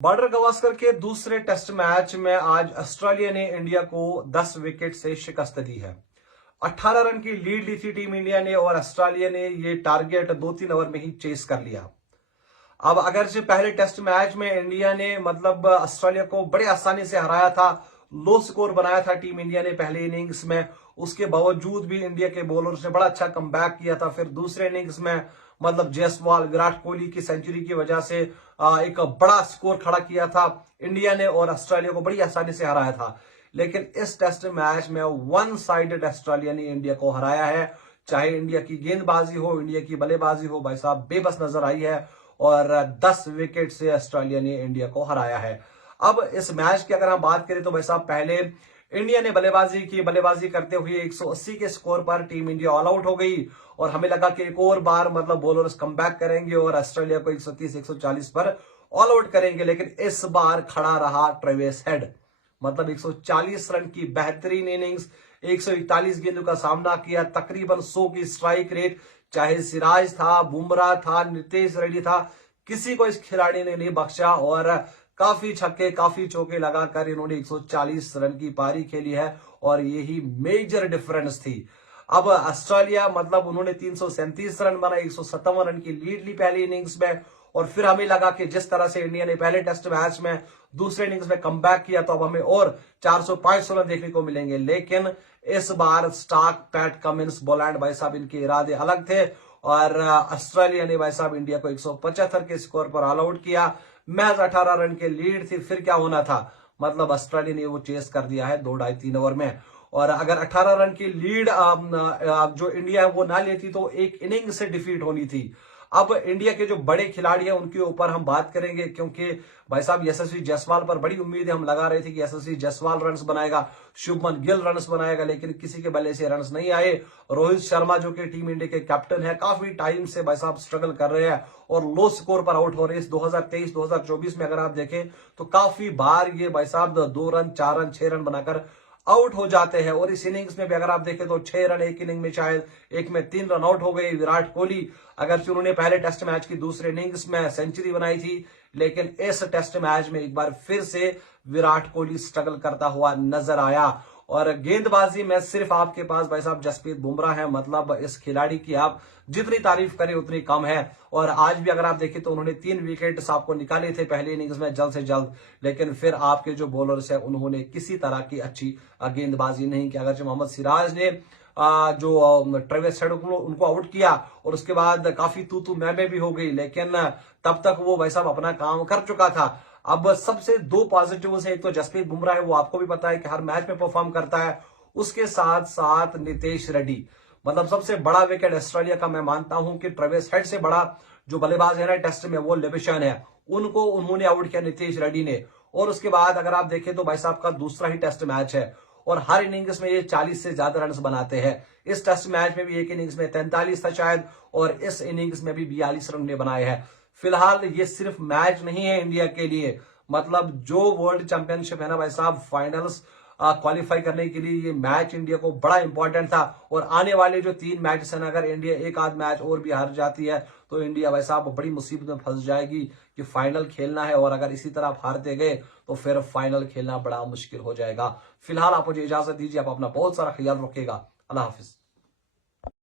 Border Gavaskar के दूसरे test match में आज ऑस्ट्रेलिया ने इंडिया को 10 विकेट से शिकस्त दी है। 18 रन की लीड ली थी टीम इंडिया ने और ऑस्ट्रेलिया ने ये टारगेट 2-3 ओवर में ही चेस कर लिया। अब अगर से पहले टेस्ट मैच में इंडिया ने ऑस्ट्रेलिया को बड़े आसानी से हराया था, लो स्कोर बनाया था टीम इंडिया ने पहले इनिंग्स में, उसके बावजूद भी इंडिया के बॉलर्स ने बड़ा अच्छा कमबैक किया था। फिर दूसरे इनिंग्स में जायसवाल, विराट कोहली की सेंचुरी की वजह से एक बड़ा स्कोर खड़ा किया था इंडिया ने और ऑस्ट्रेलिया को बड़ी आसानी से हराया था। लेकिन इस टेस्ट मैच में वन साइडेड ऑस्ट्रेलिया ने इंडिया को हराया है। चाहे इंडिया की गेंदबाजी हो, इंडिया की बल्लेबाजी हो, भाई साहब बेबस नजर आई है और 10 विकेट से ऑस्ट्रेलिया ने इंडिया को हराया है। अब इस मैच की अगर हम बात करें तो भाई साहब पहले इंडिया ने बल्लेबाजी की, बल्लेबाजी करते हुए 180 के स्कोर पर टीम इंडिया ऑल आउट हो गई और हमें लगा कि एक और बार बॉलर्स कमबैक करेंगे और ऑस्ट्रेलिया को 130 140 पर ऑल आउट करेंगे। लेकिन इस बार खड़ा रहा ट्रेविस हेड, 140 रन की बेहतरीन इनिंग्स, 141 गेंदों का सामना किया, तकरीबन 100 की स्ट्राइक रेट। चाहे सिराज था, बुमराह था, नितेश रेड्डी था, किसी को इस खिलाड़ी ने नहीं बख्शा और काफी छक्के काफी चौके लगाकर इन्होंने 140 रन की पारी खेली है और यही मेजर डिफरेंस थी। अब ऑस्ट्रेलिया उन्होंने 337 रन बनाए, 157 रन की लीड ली पहली इनिंग्स में और फिर हमें लगा कि जिस तरह से इंडिया ने पहले टेस्ट मैच में दूसरे इनिंग्स में कमबैक किया तो अब हमें और 400-500 रन देखने को मिलेंगे। लेकिन इस बार स्टार्क, पैट कमिंस, बोलैंड भाई साहब इनके इरादे अलग थे और ऑस्ट्रेलिया ने भाई साहब इंडिया को 175 के स्कोर पर ऑल आउट किया। महज 18 रन के लीड थी, फिर क्या होना था, ऑस्ट्रेलिया ने वो चेस कर दिया है 2 ढाई 3 ओवर में। और अगर 18 रन की लीड जो इंडिया है वो ना लेती तो एक इनिंग से डिफीट होनी थी। अब इंडिया के जो बड़े खिलाड़ी हैं उनके ऊपर हम बात करेंगे क्योंकि भाई साहब यशस्वी जायसवाल पर बड़ी उम्मीदें हम लगा रहे थे कि यशस्वी जायसवाल रन्स बनाएगा, शुभमन गिल रन्स बनाएगा, लेकिन किसी के बल्ले से रन्स नहीं आए। रोहित शर्मा जो कि टीम इंडिया के कैप्टन है, काफी टाइम से भाई साहब स्ट्रगल कर रहे हैं और लो स्कोर पर आउट हो रहे हैं। इस 2023-2024 में अगर आप देखें तो काफी बार ये भाई साहब 2 रन 4 रन 6 रन बनाकर आउट हो जाते हैं और इस इनिंग्स में भी अगर आप देखें तो 6 रन एक इनिंग में, शायद एक में 3 रन आउट हो गए। विराट कोहली अगर उन्होंने पहले टेस्ट मैच की दूसरे इनिंग्स में सेंचुरी बनाई थी, लेकिन इस टेस्ट मैच में एक बार फिर से विराट कोहली स्ट्रगल करता हुआ नजर आया। और गेंदबाजी में सिर्फ आपके पास भाई साहब जसप्रीत बुमराह है, इस खिलाड़ी की आप जितनी तारीफ करें उतनी कम है। और आज भी अगर आप देखें तो उन्होंने 3 विकेट आपको निकाले थे पहले इनिंग्स में जल्द से जल्द, लेकिन फिर आपके जो बॉलर्स है उन्होंने किसी तरह की अच्छी गेंदबाजी नहीं की। अगर मोहम्मद सिराज ने जो ट्रेविस हेड उनको आउट किया और उसके बाद काफी तू मैं भी हो गई, लेकिन तब तक वो भाई साहब अपना काम कर चुका था। अब सबसे 2 पॉजिटिव है, एक तो जसप्रीत बुमराह है, वो आपको भी पता है कि हर मैच में परफॉर्म करता है, उसके साथ साथ नितेश रेड्डी, सबसे बड़ा विकेट ऑस्ट्रेलिया का मैं मानता हूं कि ट्रेविस हेड से बड़ा जो बल्लेबाज है ना टेस्ट में वो लिविशन है, उनको उन्होंने आउट किया नितेश रेड्डी ने। और उसके बाद अगर आप देखें तो भाई साहब का दूसरा ही टेस्ट मैच है और हर इनिंग्स में ये 40 से ज्यादा रन बनाते हैं। इस टेस्ट मैच में भी एक इनिंग्स में 43 था शायद और इस इनिंग्स में भी 42 रन बनाए हैं। फिलहाल ये सिर्फ मैच नहीं है इंडिया के लिए, जो वर्ल्ड चैंपियनशिप है ना भाई साहब, फाइनल्स क्वालिफाई करने के लिए ये मैच इंडिया को बड़ा इंपॉर्टेंट था। और आने वाले जो 3 मैच है ना, अगर इंडिया एक आध मैच और भी हार जाती है तो इंडिया भाई साहब बड़ी मुसीबत में फंस जाएगी कि फाइनल खेलना है और अगर इसी तरह आप हारते गए तो फिर फाइनल खेलना बड़ा मुश्किल हो जाएगा। फिलहाल आप मुझे इजाजत दीजिए, आप अपना बहुत सारा ख्याल रखिएगा। अल्लाह हाफिज।